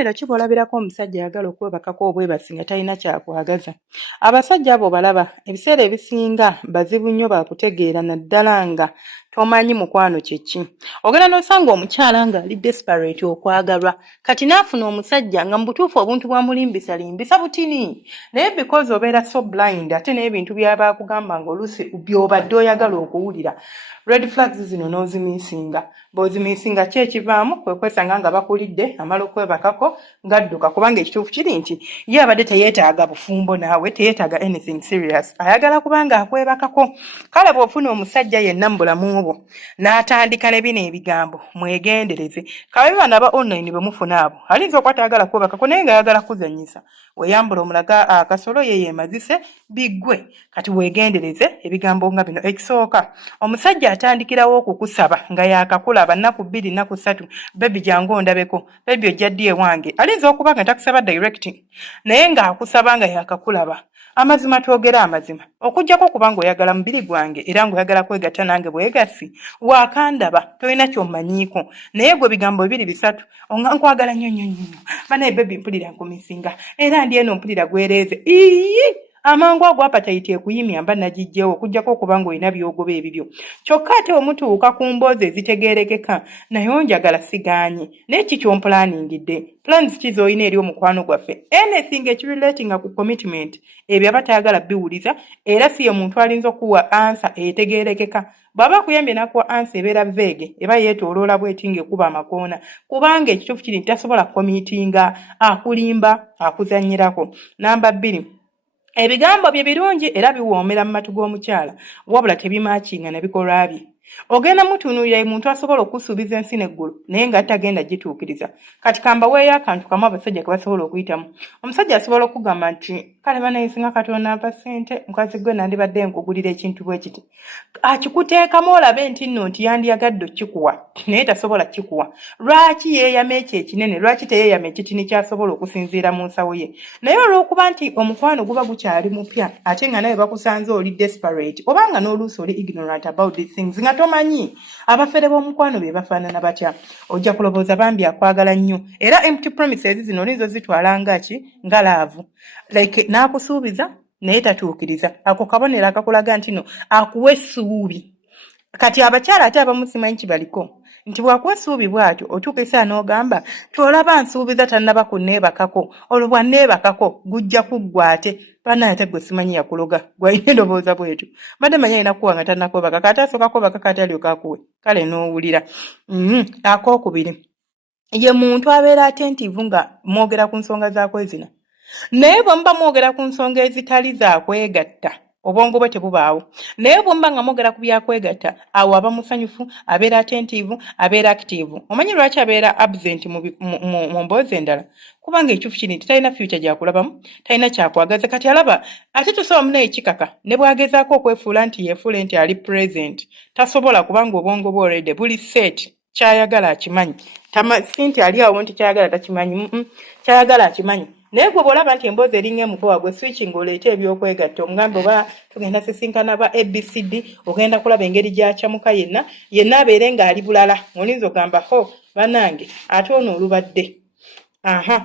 Akabonero kibolabirako omusajja ayagala okwebakako obwebasi nga talina kyakwagaza. Abasajja abo balaba ebiseera ebisinga bazibu nnyo bakutegeera naddala nga tomanyi mukwano kyeki. Ogenda n'osanga omukyala nga ali desperate okwagalwa kati naafuna omusajja nga mu butuufu obuntu bwamulimbisa limbisa butini naye because obeera so blind ate n'ebintu byaba kugamba ng'oluusi by'obadde oyagala okuwulira red flags zino n'ozimiisinga. Bw'ozimiisinga ki ekivaamu kwe kwesanga nga bakulidde amala okwebakako ng'adduka kubanga ekituufu kiri nti ye abadde teyeetaaga bufumbo naawe teyeetaaga anything serious ayagala kubanga akwebakako. Kale bw'ofuna omusajja yenna mu bulamu bwo n'atandika ne bino ebigambo mwegendereze. Kabe bana ba online bwe mufuna abo alinza okwata ayagala kwebakako naye nga ayagala kuzanyisa weyambula omulaga akasolo ye yeemazise biggwe kati weegendereze ebigambo nga bino. Ekisooka omusajja atandikirawo okukusaba nga yaakakulaba nnaku 2 nnaku 3 bebi jangu ondabeko bebi ojja ddi ewange alinza okuba nga takusaba direct naye ng'akusaba nga yaakakulaba. Amazima twogera amazima okujjako kubanga oyagala mubiri gwange era ng'oyagala kwegatta nange bwegasi waakandaba tolina ky'omanyiiko naye gwe bigambo 2-3 nkwagala nnyo banaye bebi mpulira nkumisinga era ndi eno mpulira gwereeze amangu ago apatayiti ekuyimya mba nagijjewo okujjako okubanga olina byogoba ebibyo kyokka ate omutuuka ku mboozi ezitegeerekeka naye onjagala sigaanye naye kikyompulaningidde plans kizolina eri omukwano gwaffe anything ekirelatinga ku commitment ebyo aba tayagala biwuliza era si ye muntu alinza okuwa ansa etegeerekeka. Bw'aba akuyambye n'akuwa ansa ebeera veege eba yeetooloola bweti ng'ekuba amakoona kubanga ekituufu kiri tasobola komitinga akulimba akuzannyirako. Namba 2 ebigambo bye birungi era biwoomera mu matu g'omukyala wabula tebimaakinga na bikolwa bye. Ogenda mutunuulira muntu asobola okusuubiza ensi n'eggulu naye nga tagenda gituukiriza. Kati kambaweeyo akantu kamu abasajja ke basobola okuyitamu. Omusajja asobola okugamba nti kale banayisinga Katonda ampa ssente mukazi gwe nandibadde nkugulira ekintu bwe kiti akikuteekamu olabe nti nno nti yandiyagadde okikuwa naye tasobola kikuwa. Lwaki yeeyama ekyo ekinene lwaki teyeeyama ekitini kyasobola okusinziira mu nsawo ye naye olw'okuba nti omukwano guba gukyali mupya ate nga nawe bakusanze oli desperate obanga n'oluusi oli ignorant about these things nga tomanyi abafere b'omukwano be bafaanana batya ojja kulowooza bambi akwagala nnyo era empty promises zino olizo zitwala ngaki nga laavu like n'akusuubiza naye tatuukiriza. Ako kabonero akakulaga nti no akuwa essuubi. Kati abakyala ate abamu simanyi kibaliko nti bw'akuwa essuubi bw'atyo otuuka esaa n'ogamba twolaba nsuubiza tannaba kunneebakako olwo bwanneebakako gujja kuggwa ate banaye ate gwe simanyi yakuloga gwalina endowooza bwetyo badde manyi alina kuwa nga tannakwebaka kati asooka kwebaka kati alyoka akuwe kale n'owulira. Akookubiri ye muntu abeera attentive nga mwogera ku nsonga z'akwezina naye bwe muba mwogera ku nsonga ezitali za kwegatta obwongo bwe tebubaawo naye bwe muba nga mwogera ku byakwegatta awo aba musanyufu abeera attentive abeera active. Omanyi lwaki abeera absent mu mboozi endala kubanga ekituufu kiri nti talina future gyakulabamu talina kyakwagaza kati alaba ate tusobola munaye ekikaka ne bwagezaako okwefuula nti yeefuule nti ali present tasobola kubanga obwongo bwe already buli set kyayagala akimanyi si nti ali awo nti kyayagala takimanyi kyayagala akimanyi. Naye gwe bw'olaba nti emboozi eringa emukowa gwe switching oleeta ebyokwegatta omugambe oba tugenda sisinkana ba ABCD ogenda kulaba engeri gy'akyamuka yenna abeere ng'ali bulala olinza ogamba ho bannange ate ono olubadde.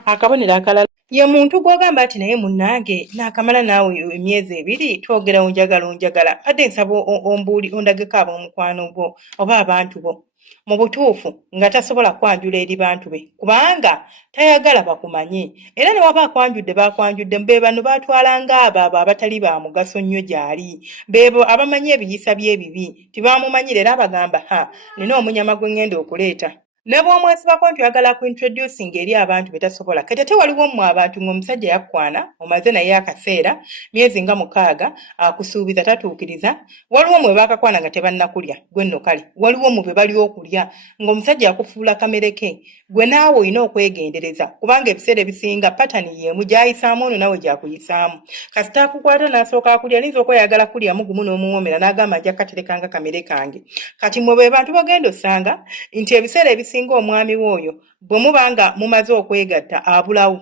Akabonero akalala ye muntu gw'ogamba ati naye munnange naakamala naawe emyezi 2 twogera onjagala adde nsaba ombuuli ondageko ab'omukwano gwo oba abantu bo mu butuufu nga tasobola kwanjula eri bantu be kubanga tayagala bakumanye era ne waba akwanjudde bakwanjudde be bano batwalanga abo abatali ba mugaso nnyo gy'ali bebo abamanyi ebiyisa by'ebibi tibamumanyire era abagamba nina omunyama gwe ngenda okuleeta ne bw'omwesibako nti oyagala ku introducing eri abantu be tasobola kati ate waliwo mmwe abantu ng'omusajja yakwana omaze naye akaseera myezi nga 6 akusuubiza tatuukiriza waliwo mmwe baakakwana nga tebannakulya gwe nno kale waliwo mmwe be bali okulya ng'omusajja akufuula kamereke gwe naawe olina okwegendereza kubanga ebiseera ebisinga patani yeemu gy'ayisaamu ono nawe gy'akuyisaamu kasita akukwata n'asooka akulya alinza okweyagala kulyamu gumu n'omuwoomera n'agamba nja katerekanga kamere kange kati mmwe be bantu bagenda osanga nti ebiseera singa omwami w'oyo bwe mubanga mumaze okwegatta abulawo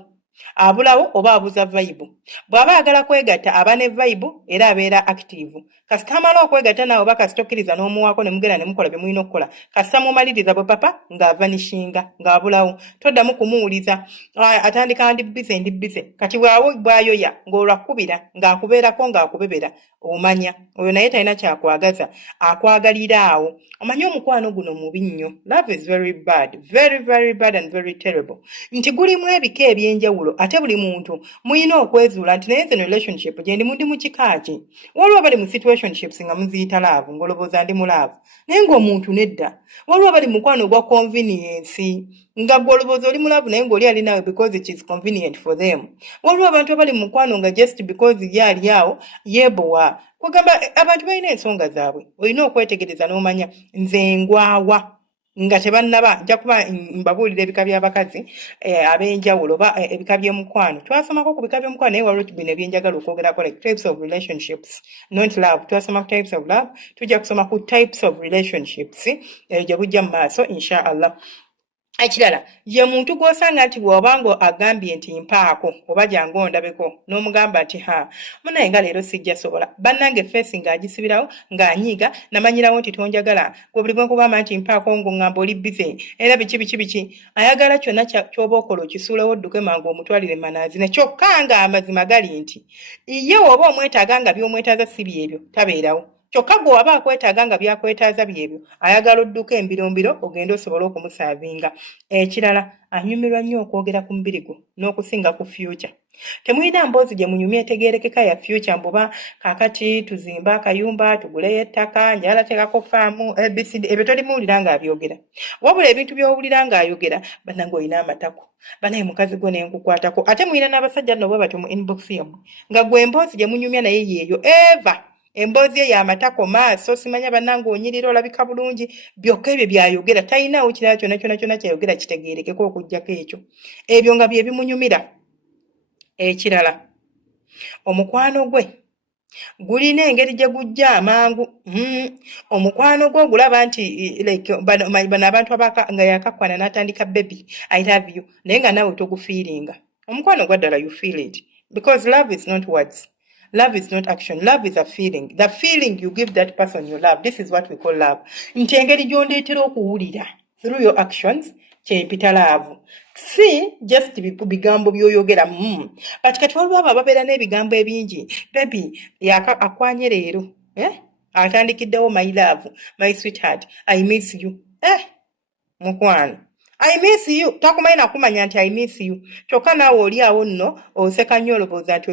abulawo oba abuza vibe. Bw'aba ayagala kwegatta aba ne vibe era abeera active. Kasita amala okwegatta naawe oba kasita okkiriza n'omuwaako ne mugenda ne mukola bye mulina okukola, kasita mumaliriza bwe papa ng'avanishinga ng'abulawo. Toddamu kumuwuliza atandika ndi bize kati bw'ayoya ng'olwakkubira ng'akubeerako ng'akubebera omanya oyo naye talina kyakwagaza akwagalira awo. Omanyi omukwano guno mubi nnyo. Love is very bad, very very bad and very terrible. Nti gulimu ebika eby'enjawulo ate buli muntu muyina okwezuula nti naye zino relationship gye ndi mu kika ki. Waliwo abali mu situationships nga muziyita laavu ng'olowooza ndi mu laavu naye ng'omuntu nedda. Waliwo abali mu mukwano gwa convenience nga gw'olowooza oli mu laavu naye ng'oli ali naawe because it is convenient for them. Waliwo abantu abali mu mukwano nga just because ye ali awo yeebowa. Kugamba abantu balina ensonga zaabwe olina okwetegereza n'omanya nze ngwawa nga tebannaba nja kuba mbabuulira ebika by'abakazi ab'enjawulo oba ebika by'omukwano. Twasomako ku bika by'omukwano naye waliwo bino ebyenjagala okwogerako like types of relationships not love. Twasoma ku types of love, tujja kusoma ku types of relationships gye bujja mu maaso inshallah. Ekirala ye muntu gw'osanga nti bw'obanga agambye nti mpaako oba jangu ondabeko n'omugamba nti munaye nga leero sijja sobola bannange feesi ng'agisibirawo ng'anyiiga namanyirawo nti tonjagala gwe buli gwe nkugamba nti mpaako ng'oŋŋamba oli bize era biki ayagala kyonna ky'oba okola okisuulewo odduke mangu omutwalire manaazine kyokka nga amazima gali nti ye oba omwetaaga nga by'omwetaaza si byebyo tabeerawo. Kyokka gwe waba akwetaaga nga byakwetaaza byebyo ayagala odduka embirombiro ogende osobole okumusaavinga. Ekirala anyumirwa nnyo okwogera ku mubiri gwo n'okusinga ku future. Temulina mboozi gye munyumya etegeerekeka ya future mbuba kaakati tuzimba akayumba tuguleyo ettaka njala tekako faamu ABCD ebyo tolimuwulira ng'abyogera. Wabula ebintu by'owulira ng'ayogera bannange olina amatako banaye mukazi gwe nenkukwatako ate mulina n'abasajja nno bwe batyo mu inbox yammwe nga gwe emboozi gye munyumya naye yeeyo eva emboozi ye y'amatako maaso simanya bannange onyirira olabika bulungi byokka ebyo byayogera talinawo kirala kyonna kyayogera kitegeerekeko okuggyako ekyo ebyo nga bye bimunyumira. Ekirala omukwano gwe gulina engeri gye gujja amangu. Omukwano gwe ogulaba nti like bano abantu nga yakakwana n'atandika baby I love you naye nga naawe togufiiringa. Omukwano gwa ddala you feel it because love is not words. Love is not action. Love is a feeling. The feeling you give that person you love. This is what we call love. Nti engeri gy'ondeetera okuwulira through your actions kyempita love. Si just bigambo by'oyogera. But kati waliwo abo ababeera n'ebigambo ebingi. Baby akwanye leero. Atandikiddewo my love, my sweetheart, I miss you. Mukwano. I miss you. Takumanyi nakumanya nti I miss you. Kyokka naawe oli awo nno oseka nnyo olowooza nti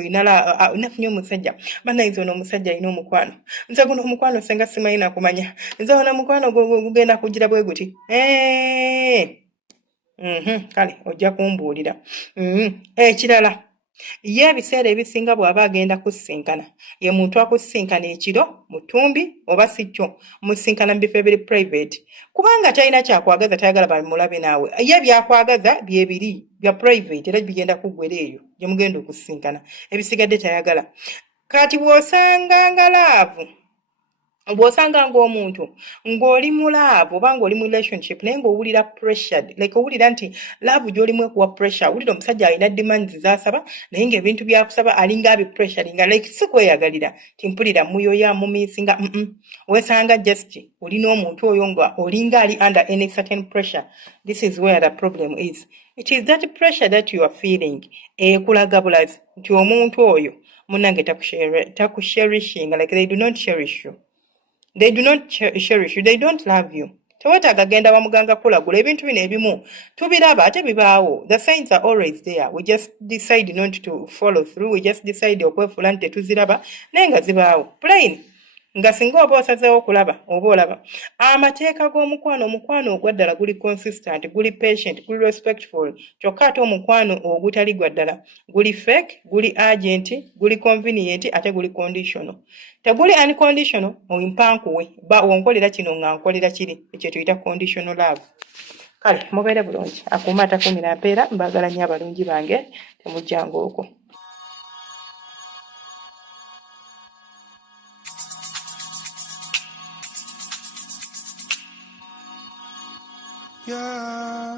onafunye omusajja. Bannayinza ono omusajja alina omukwano. Nze guno omukwano senga simanyi nakumanya. Nze ono omukwano gugenda kugira bwe guti. Kale ojja kumbuulira. Ekirala ye ebiseera ebisinga bw'aba agenda kusinkana ye muntu akusisinkana ekiro mu ttumbi oba si kyo musinkana mu bifo ebiri private kubanga talina kyakwagaza tayagala bamulabe naawe ye byakwagaza byebiri bya private era bigenda kuggwera eyo gye mugenda okusinkana ebisigadde tayagala. Kati bw'osanga laavu bw'osanga ng'omuntu ng'oli mu laavu oba ng'oli mu relationship naye ng'owulira pressured like owulira nti laavu gy'olimu ekuwa pressure owulira omusajja alina demands z'asaba naye ng'ebintu by'akusaba alinga abipressuringa like si kweyagalira timpulira muyoya mumiisinga wesanga just olina omuntu oyo nga olinga ali under any certain pressure. This is where the problem is. It is that pressure that you are feeling ekulaga bulazi nti omuntu oyo munnange takusherishing like they do not cherish you. They do not cherish you. They don't love you. Tewetaaga genda bamuganga kulagula ebintu bino ebimu tubiraba ate bibaawo. The signs are always there. We just decide not to follow through. We just decide okwefuula nti tetuziraba naye nga zibaawo. Plain nga singa oba osazeewo okulaba oba olaba. Amateeka g'omukwano ogwa ddala guli consistent, guli patient, guli respectful. Kyokka ate omukwano ogutali gwa ddala guli fake, guli urgent, guli convenient ate guli conditional. Teguli unconditional oyimpankuwe ba wonkolera kino nga nkolera kiri ekyo tuyita conditional love. Kale mubeere bulungi akuuma atakumira mpeera mbaagala nnyo abalungi bange temujjanga okwo. Yeah.